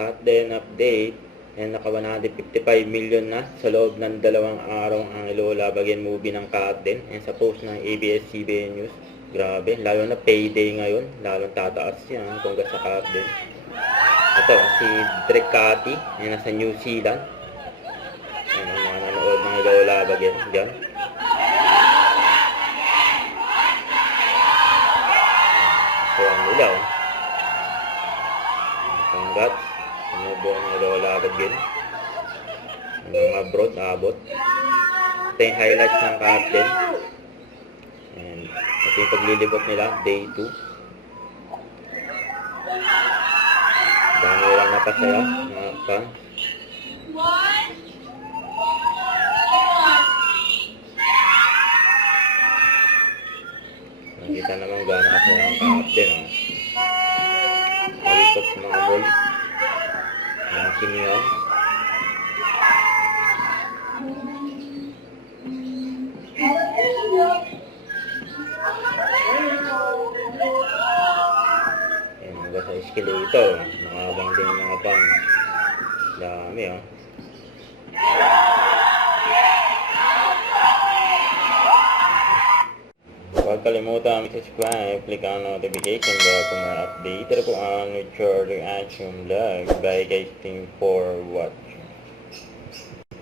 Cut din update. And naka 155 million na sa loob ng 2 araw ang ilolabagin movie ng Cut din. And sa post ng ABS-CBN News. Grabe, lalo na payday ngayon. Lalong tataas yan kung sa Cut din. Ito, si Drake Cathy. Yan nasa New Zealand. Yan ang mga nanood ng ilolabagin. Diyan. Kaya nila, oh. Congrats. Sinubo ang ilolabagin. Hanggang abroad, abot. Ito yung highlights ng Captain. And ito yung paglilibot nila, day 2. Dami lang napasaya, mga fans. Nakita naman gano'n kasi ang Captain. Malikot sa mga ball. Mga sinihan. Ayan, hanggang sa escalator. Nakabang din yung mga fans. Dami, oh. Huwag kalimutan mag-subscribe, click ang notification bell kung may update. Ito po ang Mature Reaction Vlog. Bye guys, thank you for watching.